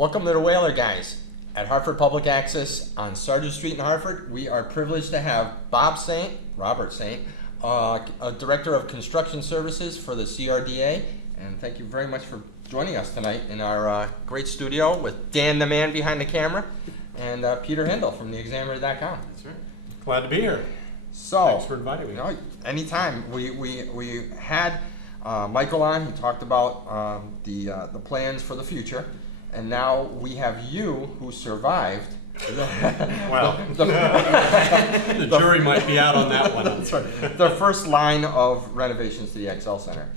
Welcome to the Whaler Guys at Hartford Public Access on Sargent Street in Hartford. We are privileged to have Robert Saint, a Director of Construction Services for the CRDA. And thank you very much for joining us tonight in our great studio with Dan the man behind the camera and Peter Hindle from theexaminer.com. That's right. Glad to be here. So, thanks for inviting me. Anytime. We had Michael on. He talked about the plans for the future. And now we have you who survived. Well, the jury might be out on that one. That's right. The first line of renovations to the XL Center.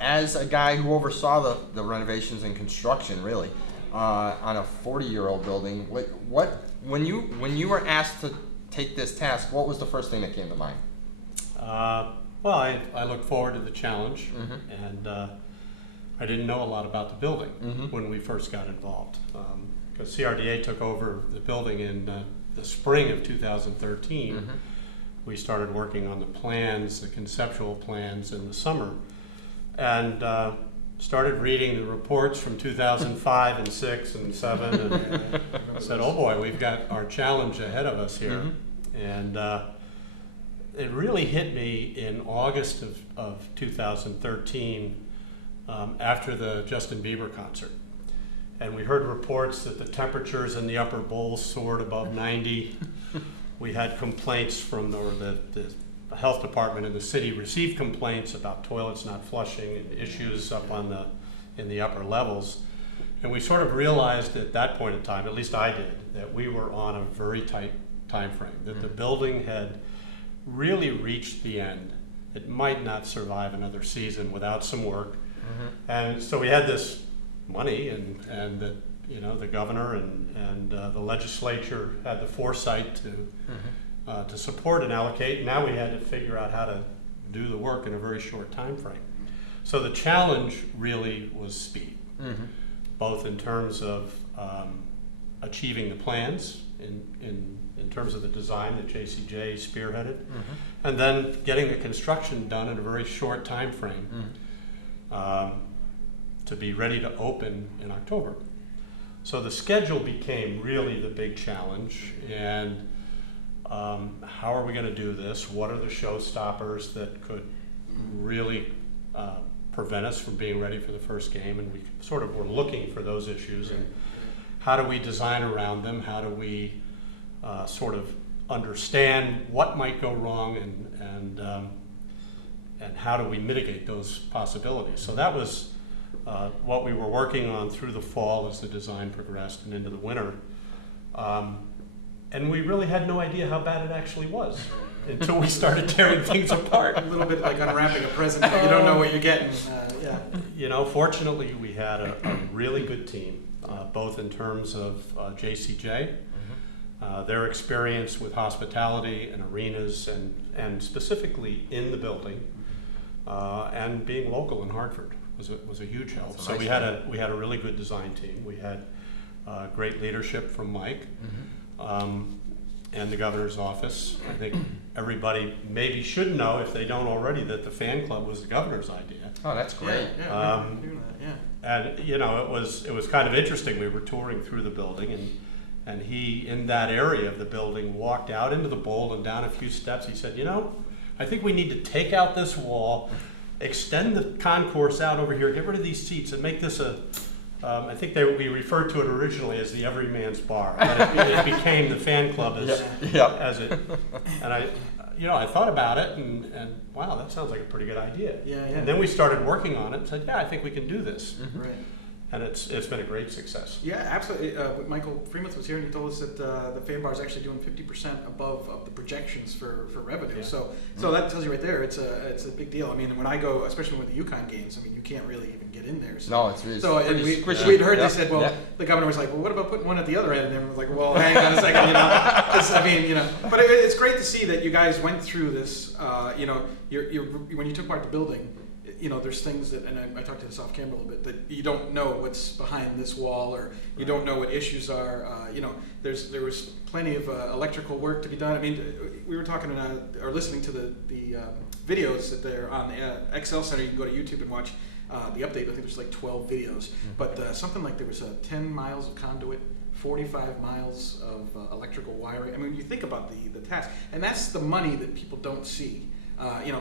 As a guy who oversaw the renovations and construction, really, on a 40-year-old building, when you were asked to take this task, what was the first thing that came to mind? Well, I look forward to the challenge, and I didn't know a lot about the building when we first got involved, because CRDA took over the building in the spring of 2013. We started working on the plans, the conceptual plans, in the summer, and started reading the reports from 2005 and 6 and 7, and said, oh boy, we've got our challenge ahead of us here. And it really hit me in August of 2013, after the Justin Bieber concert. And we heard reports that the temperatures in the upper bowl soared above 90. We had complaints from the health department in the city received complaints about toilets not flushing and issues up in the upper levels. And we sort of realized at that point in time, at least I did, that we were on a very tight time frame, that the building had really reached the end. It might not survive another season without some work. And so we had this money, and that, you know, the governor and the legislature had the foresight to support and allocate. Now we had to figure out how to do the work in a very short time frame. So the challenge really was speed, both in terms of achieving the plans in terms of the design that JCJ spearheaded, and then getting the construction done in a very short time frame. To be ready to open in October. So the schedule became really the big challenge, and how are we going to do this? What are the showstoppers that could really prevent us from being ready for the first game? And we sort of were looking for those issues, and how do we design around them? How do we sort of understand what might go wrong, and how do we mitigate those possibilities? So that was what we were working on through the fall as the design progressed and into the winter. And we really had no idea how bad it actually was until we started tearing things apart. A little bit like unwrapping a present. You don't know what you're getting. You know, fortunately, we had a really good team, both in terms of JCJ, their experience with hospitality and arenas, and specifically in the building, and being local in Hartford was a huge help. So we had a really good design team. We had great leadership from Mike and the governor's office. I think everybody maybe should know, if they don't already, that the fan club was the governor's idea. Oh, that's great. And you know, it was kind of interesting. We were touring through the building, and he, in that area of the building, walked out into the bowl and down a few steps. He said, you know, I think we need to take out this wall, extend the concourse out over here, get rid of these seats, and make this I think we referred to it originally as the Everyman's Bar, but it became the fan club as it. And I thought about it, and wow, that sounds like a pretty good idea. And then we started working on it and said, yeah, I think we can do this. Right. And it's been a great success. Yeah, absolutely. Michael Freemuth was here, and he told us that the fan bar is actually doing 50% above of the projections for revenue. Yeah. So that tells you right there, it's a big deal. I mean, when I go, especially with the UConn games, I mean, you can't really even get in there. So. No, it's really we'd heard they said, well, the governor was like, well, what about putting one at the other end? And everyone was like, well, hang on a second, you know. But it's great to see that you guys went through this. You know, when you took apart the building, you know, there's things that, and I talked to this off camera a little bit, that you don't know what's behind this wall, or you don't know what issues are. You know, there was plenty of electrical work to be done. I mean, we were talking or listening to the videos that they're on the XL Center. You can go to YouTube and watch. the update, I think there's like 12 videos, but something like there was 10 miles of conduit, 45 miles of electrical wiring. I mean, you think about the task, and that's the money that people don't see.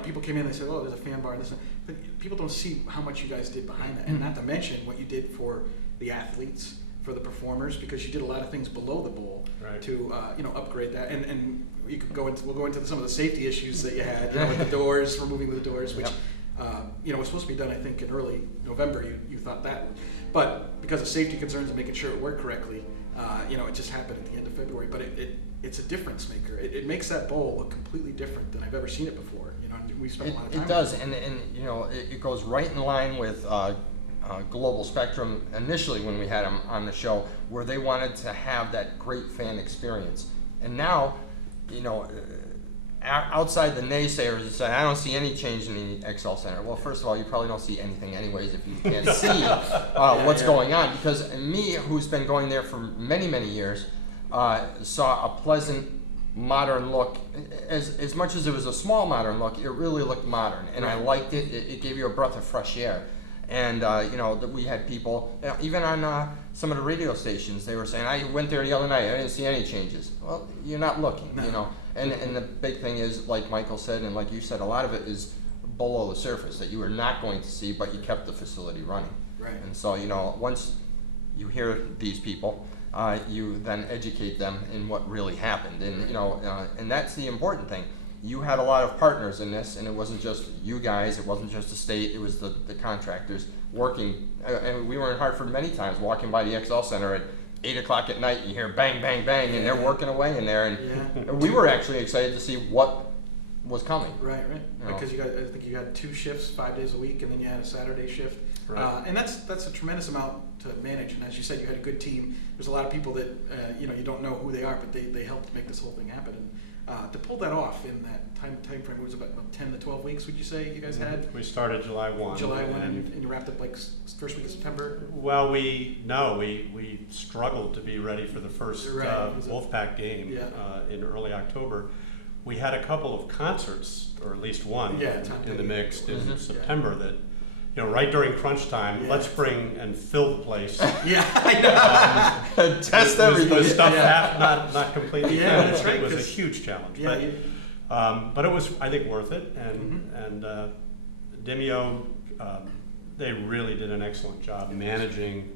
People came in and they said, "Oh, there's a fan bar," and this, but people don't see how much you guys did behind that, and not to mention what you did for the athletes, for the performers, because you did a lot of things below the bowl to upgrade that. And we'll go into some of the safety issues that you had, with the doors, removing the doors, which was supposed to be done, I think, in early November. You thought that, but because of safety concerns and making sure it worked correctly, it just happened at the end of February. But it's a difference maker. It makes that bowl look completely different than I've ever seen it before. We spent a lot of time. It does, and it goes right in line with Global Spectrum initially when we had them on the show, where they wanted to have that great fan experience. And now, outside the naysayers that say, I don't see any change in the XL Center. Well, first of all, you probably don't see anything anyways if you can't see what's going on. Because me, who's been going there for many, many years, saw a pleasant modern look. As much as it was a small modern look, it really looked modern, and I liked it. It gave you a breath of fresh air. And that we had people, even on some of the radio stations, they were saying, I went there the other night, I didn't see any changes. Well, you're not looking, And the big thing is, like Michael said, and like you said, a lot of it is below the surface that you were not going to see, but you kept the facility running. Right. And so, once you hear these people, you then educate them in what really happened. And, and that's the important thing. You had a lot of partners in this, and it wasn't just you guys, it wasn't just the state, it was the contractors working. And we were in Hartford many times, walking by the XL Center at 8 o'clock at night, you hear bang, bang, bang, and they're working away in there. And we were actually excited to see what was coming. Right. Because I think you had 2 shifts, 5 days a week, and then you had a Saturday shift. Right. And that's a tremendous amount to manage. And as you said, you had a good team. There's a lot of people that you don't know who they are, but they helped make this whole thing happen. And to pull that off in that time frame, it was about 10 to 12 weeks, would you say you guys had? We started July 1. July 1, and you wrapped up like first week of September? Well, we struggled to be ready for the first Wolfpack game in early October. We had a couple of concerts, or at least one, in the mix in September that, right during crunch time, let's bring and fill the place. Test everything. With stuff not completely filled. That's right, It was a huge challenge. But it was, I think, worth it. And Demio, they really did an excellent job managing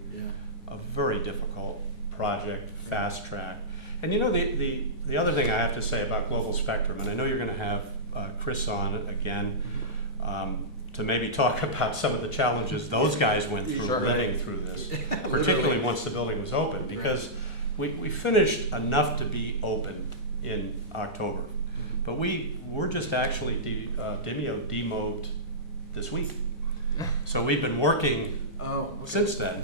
a very difficult project, fast track. And the other thing I have to say about Global Spectrum, and I know you're going to have Chris on again, to maybe talk about some of the challenges those guys went through living through this, particularly once the building was open, because we finished enough to be open in October, but we're just actually Demio demoed this week, so we've been working since then.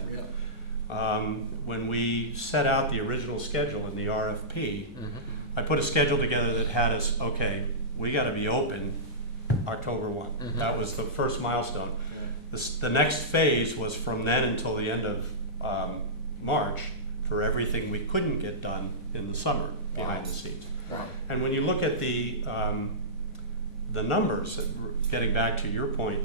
When we set out the original schedule in the RFP, I put a schedule together that had us, we got to be open October 1. That was the first milestone. The next phase was from then until the end of March for everything we couldn't get done in the summer behind the scenes. And when you look at the numbers, getting back to your point,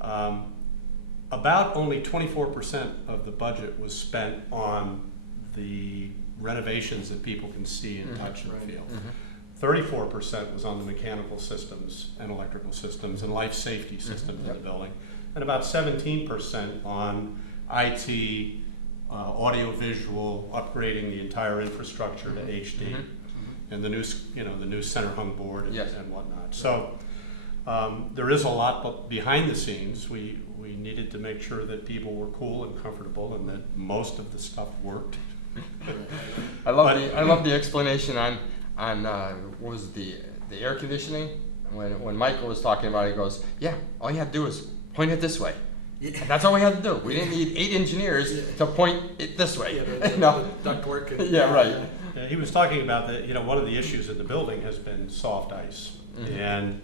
about only 24% of the budget was spent on the renovations that people can see and touch and feel. 34% was on the mechanical systems and electrical systems and life safety systems in the building, and about 17% on IT, audio-visual, upgrading the entire infrastructure to HD, and the new center hung board and whatnot. So there is a lot behind the scenes. We needed to make sure that people were cool and comfortable, and that most of the stuff worked. I love the explanation on what was the air conditioning. When Michael was talking about it, he goes, all you have to do is point it this way. And that's all we had to do. We didn't need 8 engineers to point it this way. The ductwork. Right. He was talking about that. One of the issues in the building has been soft ice, and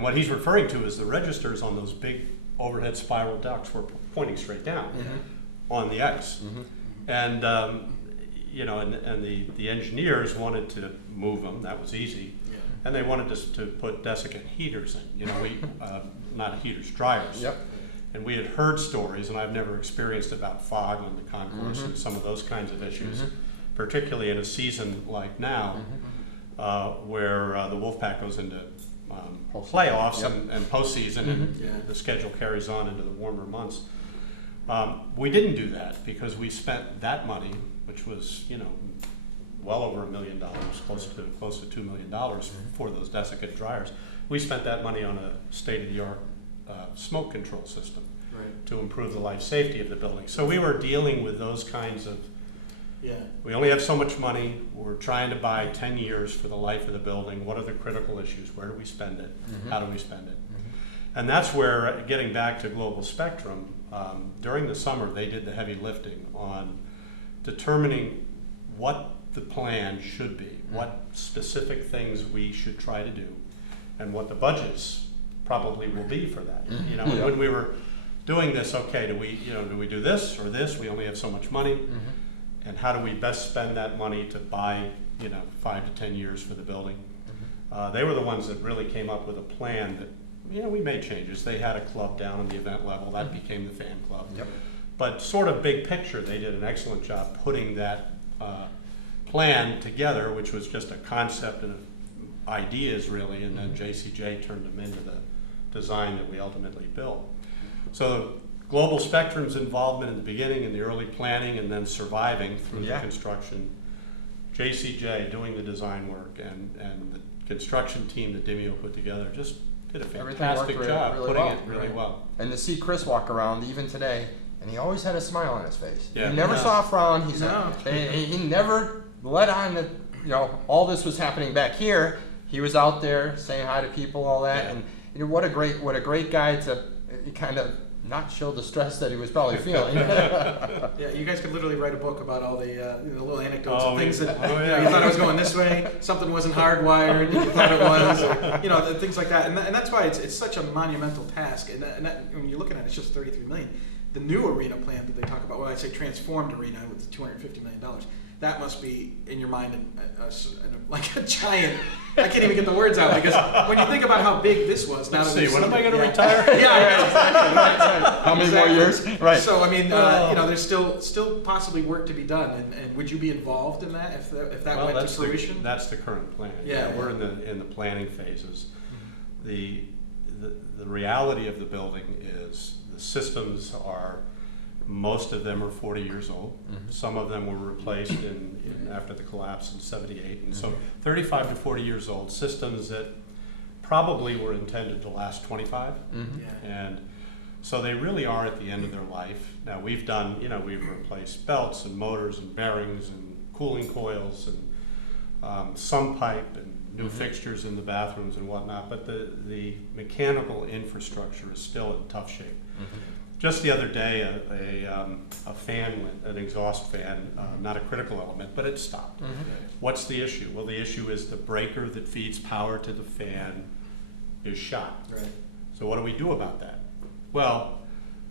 what he's referring to is the registers on those big overhead spiral ducts were pointing straight down on the ice, and the engineers wanted to move them. That was easy. and they wanted us to put desiccant heaters in. You know, not heaters, dryers. Yep. And we had heard stories, and I've never experienced about fog on the concourse and some of those kinds of issues, particularly in a season like now, where the Wolfpack goes into playoffs and postseason, and the schedule carries on into the warmer months. We didn't do that because we spent that money, which was, you know, well over $1 million, close to $2 million for those desiccant dryers. We spent that money on a state-of-the-art smoke control system to improve the life safety of the building. So we were dealing with those kinds of, we only have so much money, we're trying to buy 10 years for the life of the building, what are the critical issues, where do we spend it, how do we spend it? And that's where, getting back to Global Spectrum, during the summer they did the heavy lifting on determining what the plan should be, what specific things we should try to do, and what the budgets probably will be for that. You know, when we were doing this, okay, do we do this or this? We only have so much money, and how do we best spend that money to buy, you know, 5 to 10 years for the building? They were the ones that really came up with a plan that, you know, we made changes. They had a club down on the event level that became the fan club. But sort of big picture, they did an excellent job putting that plan together, which was just a concept and ideas really, and then JCJ turned them into the design that we ultimately built. So Global Spectrum's involvement in the beginning, in the early planning, and then surviving through the construction. JCJ doing the design work, and the construction team that Dimeo put together just did a fantastic job putting it really well. And to see Chris walk around even today, and he always had a smile on his face. Yeah. He never saw a frown. He never let on that, you know, all this was happening back here. He was out there saying hi to people, all that, and you know, what a great guy to kind of not show the stress that he was probably feeling. Yeah, you guys could literally write a book about all the little anecdotes and things that you know, you thought it was going this way, something wasn't hardwired, you thought it was, or, you know, things like that. And that's why it's such a monumental task. And that, when you're looking at it, it's just $33 million. The new arena plan that they talk about, well, I say transformed arena with $250 million. That must be, in your mind, like a giant. I can't even get the words out, because when you think about how big this was, now Let's that see, when am I going to retire? Yeah, exactly. Right. How many more years? Right. So I mean, you know, there's still possibly work to be done, and would you be involved in that if that went to fruition? That's the current plan. Yeah, we're in the planning phases. The reality of the building is the systems are. Most of them are 40 years old. Some of them were replaced after the collapse in '78. And so 35 to 40 years old, systems that probably were intended to last 25. And so they really are at the end of their life. Now we've done, you know, we've replaced belts and motors and bearings and cooling coils and some pipe and new fixtures in the bathrooms and whatnot, but the mechanical infrastructure is still in tough shape. Just the other day, a fan went, an exhaust fan, not a critical element, but it stopped. What's the issue? Well, the issue is the breaker that feeds power to the fan is shot. So what do we do about that? Well,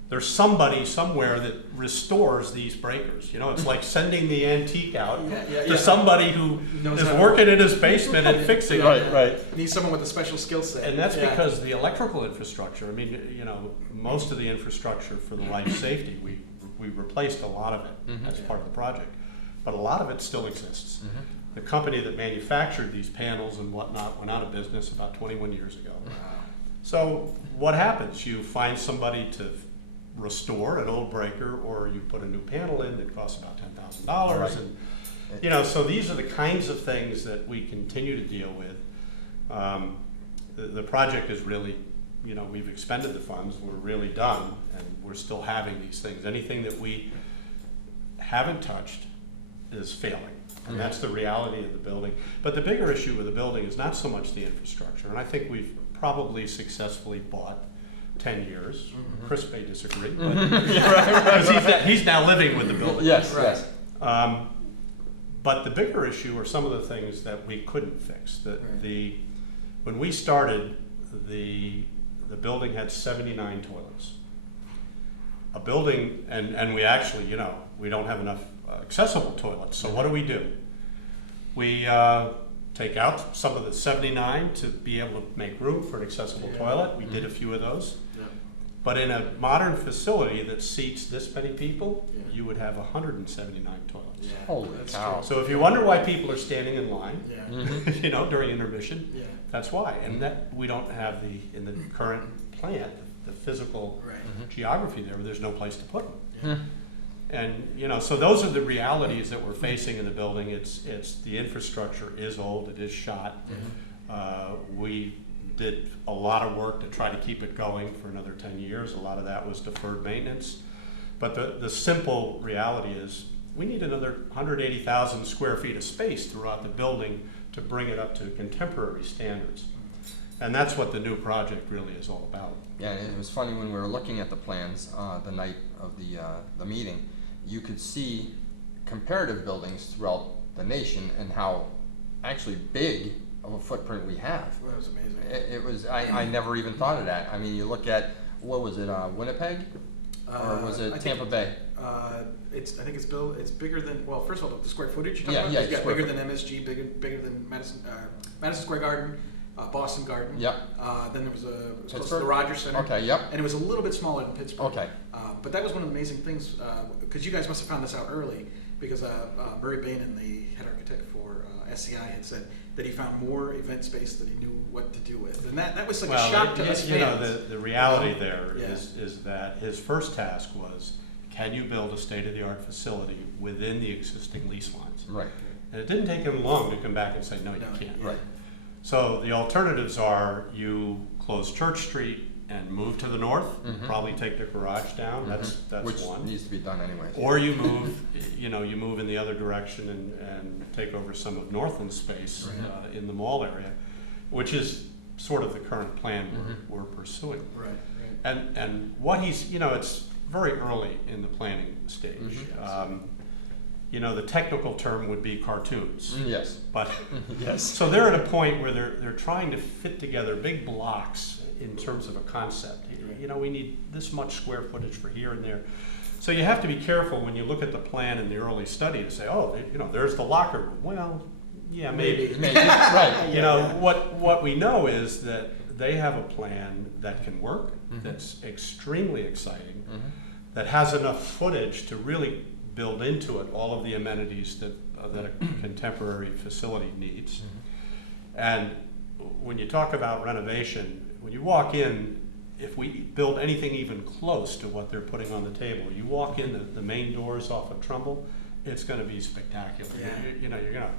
there's somebody somewhere that restores these breakers. You know, it's like sending the antique out to somebody who is working in his basement and fixing it. Right. Need someone with a special skill set. And that's because the electrical infrastructure, I mean, you know, most of the infrastructure for the life safety, we replaced a lot of it as part of the project. But a lot of it still exists. The company that manufactured these panels and whatnot went out of business about 21 years ago. So what happens? You find somebody to restore an old breaker, or you put a new panel in that costs about $10,000, and you know, so these are the kinds of things that we continue to deal with. The project is really, you know, we've expended the funds, we're really done, and we're still having these things. Anything that we haven't touched is failing, and that's the reality of the building. But the bigger issue with the building is not so much the infrastructure, and I think we've probably successfully bought 10 years. Chris may disagree, but because he's now living with the building. Yes. But the bigger issue are some of the things that we couldn't fix. When we started, the building had 79 toilets. A building, and we actually, you know, we don't have enough accessible toilets. So what do? We take out some of the 79 to be able to make room for an accessible toilet. We did a few of those. Yeah. But in a modern facility that seats this many people, Yeah. you would have 179 toilets. Yeah, Holy that's cow. true. So if you wonder why people are standing in line, Yeah. you know, during intermission, Yeah. that's why. And that we don't have in the current plant, the physical Right. geography there, where there's no place to put them. Yeah. And, you know, so those are the realities that we're facing in the building. It's the infrastructure is old, it is shot. We did a lot of work to try to keep it going for another 10 years. A lot of that was deferred maintenance. But the simple reality is we need another 180,000 square feet of space throughout the building to bring it up to contemporary standards. And that's what the new project really is all about. Yeah, and it was funny when we were looking at the plans the night of the meeting. You could see comparative buildings throughout the nation and how actually big of a footprint we have. That was amazing. It was I never even thought of that. I mean, you look at what was it, Winnipeg, or was it Tampa Bay? I think it's bigger than, well, first of all, the square footage you're Yeah, talking yeah, about? square Bigger than MSG, bigger than Madison Square Garden, Boston Garden. Yep. Then there was it was close to Pittsburgh? the Rogers Center. Okay. Yep. And it was a little bit smaller than Pittsburgh. Okay. But that was one of the amazing things, because you guys must have found this out early, because Murray Bainan, the head architect for SCI, had said that he found more event space than he knew what to do with. And that was like a shock to us you know, fans. the reality there Yeah. is that his first task was, can you build a state-of-the-art facility within the existing lease lines? Right. And it didn't take him long to come back and say, no, you No, can't. yeah. Right. So the alternatives are you close Church Street and move to the north, probably take the garage down, that's Which one. needs to be done anyway. Or you move, you know, you move in the other direction and take over some of Northland's space in the mall area, which is sort of the current plan we're pursuing. Right, right. And what he's, you know, it's very early in the planning stage. You know, the technical term would be cartoons. Yes. But Yes. so they're at a point where they're trying to fit together big blocks in terms of a concept. You know, we need this much square footage for here and there. So you have to be careful when you look at the plan in the early study to say, oh, you know, there's the locker room. Well, yeah, maybe. Maybe. Right. You know, what we know is that they have a plan that can work, that's extremely exciting, that has enough footage to really build into it all of the amenities that a contemporary facility needs. And when you talk about renovation, when you walk in, if we build anything even close to what they're putting on the table, you walk in the main doors off of Trumbull, it's going to be spectacular. Yeah. You know, you're going to,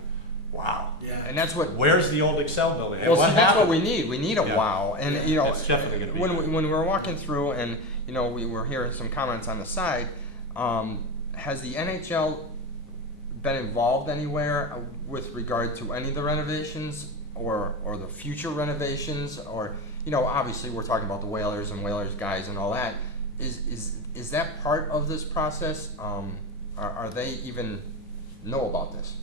wow. Yeah. And that's what. Where's the old Excel building? And Well, what see, that's what happened? we need. We need a Yeah. wow. And you know, It's definitely gonna be. when we were walking through, and you know, we were hearing some comments on the side. Has the NHL been involved anywhere with regard to any of the renovations or the future renovations? Or, you know, obviously we're talking about the Whalers and Whalers guys and all that. Is that part of this process? Are they even know about this?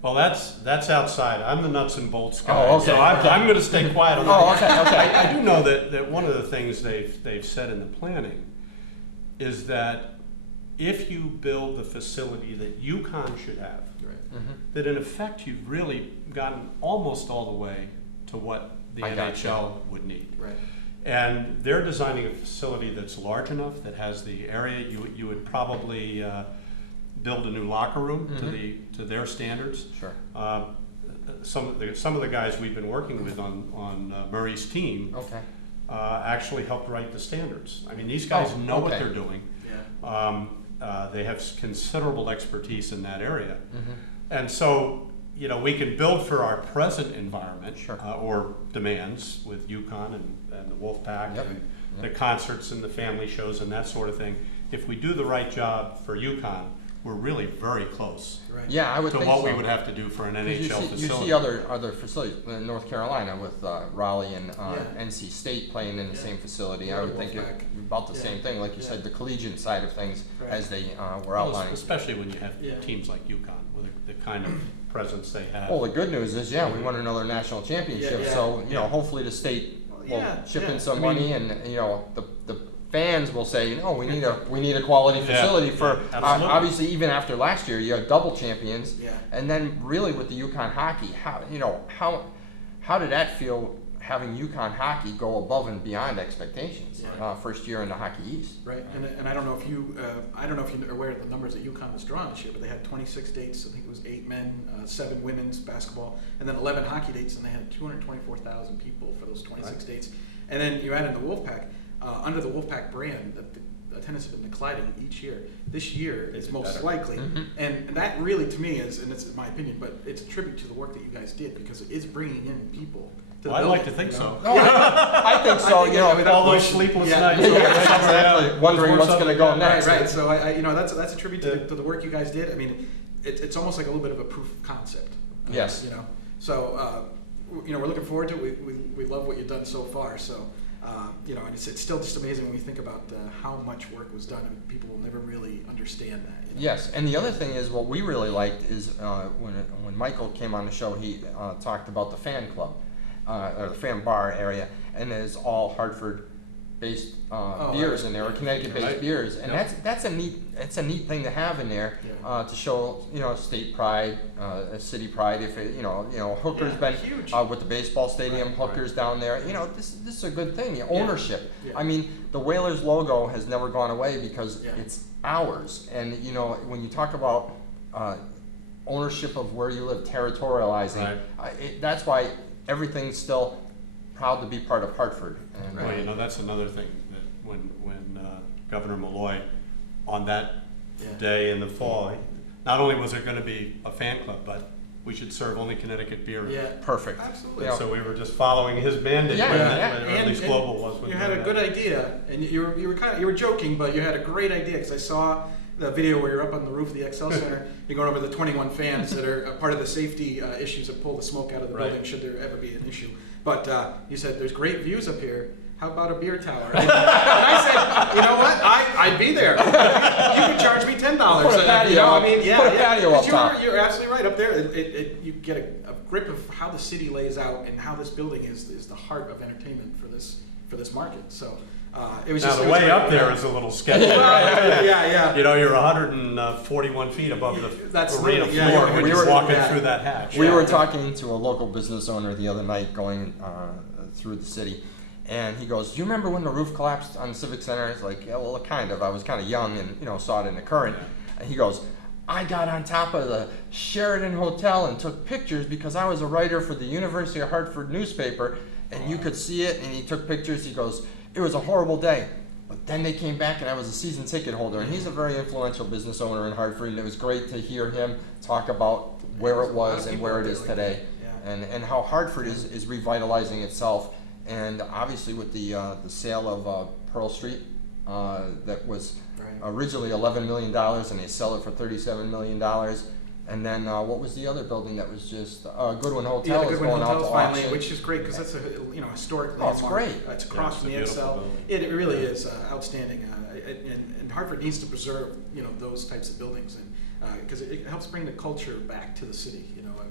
Well, that's outside. I'm the nuts and bolts guy, Oh, okay, so I'm, okay. I'm going to stay quiet on that. Oh, okay, okay. I do know that one of the things they've said in the planning is that if you build the facility that UConn should have, Right. that in effect you've really gotten almost all the way to what the I got NHL would need. Right. And they're designing a facility that's large enough, that has the area. You would probably build a new locker room to their standards. Sure. Some of the guys we've been working with on Murray's team Okay. actually helped write the standards. I mean, these guys know what okay. they're doing. Yeah. They have considerable expertise in that area. And so, you know, we can build for our present environment Sure. Or demands with UConn and the Wolfpack Yep. and the concerts and the family shows and that sort of thing. If we do the right job for UConn, we're really very close Right. Yeah, I would to think what so. we would have to do for an 'Cause NHL you facility. see other facilities in North Carolina with Raleigh and Yeah. NC State playing in the Yeah. same facility. I Or would think Wolfpack. about the Yeah. same thing, like you Yeah. said, the collegiate side of things Right. as they were Well, outlining. especially when you have Yeah. teams like UConn with the kind of presence they have. Well, the good news is, yeah, we won another national championship, Yeah, yeah. so you know, Yeah. hopefully the state will Yeah, chip yeah. in some I mean- money, and you know, the fans will say, no, we need a quality facility for absolutely. obviously even after last year you had double champions, Yeah. and then really with the Yukon hockey, how did that feel having Yukon hockey go above and beyond expectations? First year in the Hockey East. Right, and I don't know if you are aware of the numbers that UConn was drawing this year, but they had 26 dates. I think it was 8 men, 7 women's basketball, and then 11 hockey dates, and they had 224,000 people for those 26 dates. And then you add in the Wolfpack, under the Wolfpack brand, the attendance has been declining each year. This year it's most better. likely, and that really to me is, and it's my opinion, but it's a tribute to the work that you guys did because it is bringing in people. Well, I'd like to think so. No, I think so. with all those sleepless nights. Exactly. Wondering what's going to go next. Right. So that's a tribute to the work you guys did. I mean, it's almost like a little bit of a proof of concept. Yes. So we're looking forward to it. We love what you've done so far. So and it's still just amazing when we think about how much work was done, and people will never really understand that. Yes, and the other thing is what we really liked is when Michael came on the show, he talked about the fan club. Or the fan bar area, and there's all Hartford-based beers in there, or Connecticut-based beers, and that's a neat thing to have in there to show state pride, city pride. If it, Hooker's been huge. With the baseball stadium, Hooker's down there. This is a good thing. Ownership. Yeah. I mean, the Whalers logo has never gone away because it's ours, and when you talk about ownership of where you live, territorializing, that's why. Everything's still proud to be part of Hartford. And, Well, that's another thing that when Governor Malloy, on that day in the fall, not only was there going to be a fan club, but we should serve only Connecticut beer. Yeah, perfect. Absolutely. So we were just following his mandate. Or at least Global was. You had a good idea, and you were joking, but you had a great idea because I saw the video where you're up on the roof of the XL Center. You're going over the 21 fans that are part of the safety issues that pull the smoke out of the building should there ever be an issue. But you said there's great views up here. How about a beer tower? And I said, you know what? I'd be there. You can charge me $10. Put a patio, put a patio up top. You're absolutely right. Up there, you get a grip of how the city lays out and how this building is the heart of entertainment for this market. So. It was the way up there is a little sketchy. Yeah. You're 141 feet above the arena floor when you're walking through that hatch. We were talking to a local business owner the other night going through the city, and he goes, "Do you remember when the roof collapsed on the Civic Center?" It's like, yeah, well, kind of. I was kind of young and saw it in the current. And he goes, "I got on top of the Sheraton Hotel and took pictures because I was a writer for the University of Hartford newspaper, and you could see it." And he took pictures. He goes, "It was a horrible day, but then they came back and I was a season ticket holder." And he's a very influential business owner in Hartford, and it was great to hear him talk about where it was and where it is today, and how Hartford is revitalizing itself. And obviously with the sale of Pearl Street, that was originally $11 million, and they sell it for $37 million. And then what was the other building that was just Goodwin Hotel? The Goodwin going out to finally, auction. which is great because that's a historic Oh, it's landmark. great. It's across from the XL. It really is outstanding, and Hartford needs to preserve those types of buildings, and because it helps bring the culture back to the city.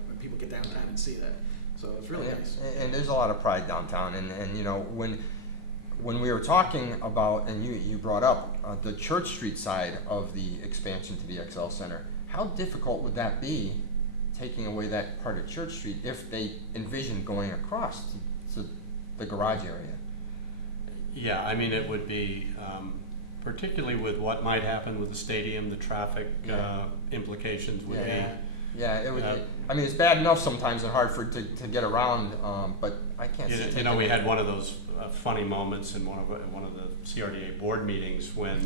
When people get downtown and see that, so it's really nice. And there's a lot of pride downtown, and when we were talking about, and you brought up the Church Street side of the expansion to the XL Center. How difficult would that be, taking away that part of Church Street, if they envisioned going across to the garage area? Yeah, I mean, it would be, particularly with what might happen with the stadium, the traffic implications would be. Yeah, it would. I mean, it's bad enough sometimes in Hartford to get around, but I can't see. We had one of those funny moments in one of the CRDA board meetings when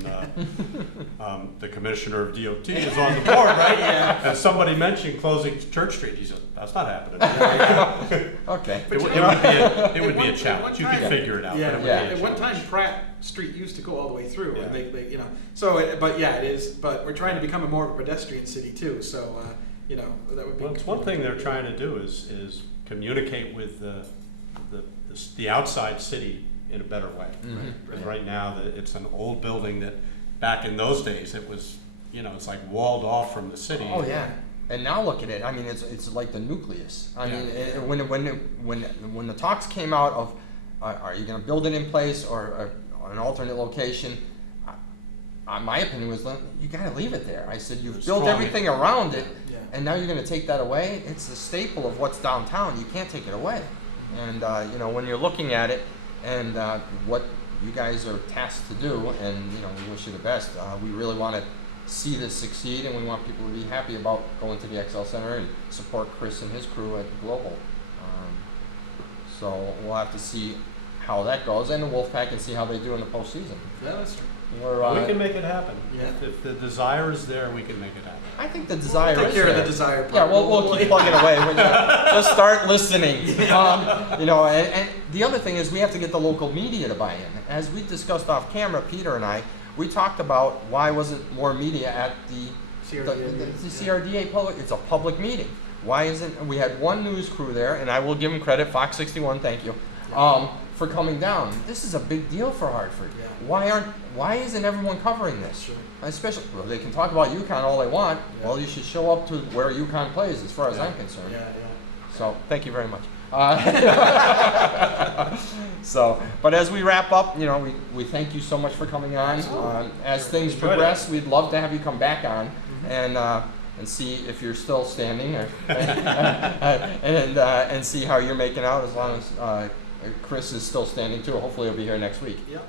the commissioner of DOT is on the board, right? And somebody mentioned closing Church Street. He said, "That's not happening." Okay. It would be a challenge. You could figure it out. At one time, Pratt Street used to go all the way through, and they it is. But we're trying to become more of a pedestrian city too. So that would be. Well, it's one thing they're trying to do is communicate with the outside city in a better way. Because right now it's an old building that back in those days it was it's like walled off from the city. Oh yeah. And now look at it. I mean, it's like the nucleus. I mean, when the talks came out of, are you going to build it in place, or an alternate location. My opinion was, you got to leave it there. I said, you've built Strong. everything around it, Yeah. and now you're going to take that away. It's the staple of what's downtown. You can't take it away. And you know, when you're looking at it, and what you guys are tasked to do, and you know, we wish you the best. We really want to see this succeed, and we want people to be happy about going to the XL Center and support Chris and his crew at Global. So we'll have to see how that goes, and the Wolfpack, and see how they do in the postseason. Yeah, that's true. We can make it happen. Yeah. If the desire is there, we can make it happen. I think the desire Take is care there. of the desire part. Yeah, we'll keep plugging away. Just start listening. You know, and the other thing is we have to get the local media to buy in. As we discussed off camera, Peter and I, we talked about why wasn't more media at the CRDA public. It's a public meeting. Why isn't, we had one news crew there, and I will give them credit, Fox 61, thank you, for coming down. This is a big deal for Hartford. Yeah. Why isn't everyone covering this? Sure. Especially, well, they can talk about UConn all they want. Yeah. Well, you should show up to where UConn plays, as far as Yeah. I'm concerned. Yeah, So, thank you very much. So, but as we wrap up, you know, we thank you so much for coming on. As things Enjoyed progress, we'd love to have you come back on and see if you're still standing, or, and see how you're making out. As long as Chris is still standing too. Hopefully, he'll be here next week. yeah.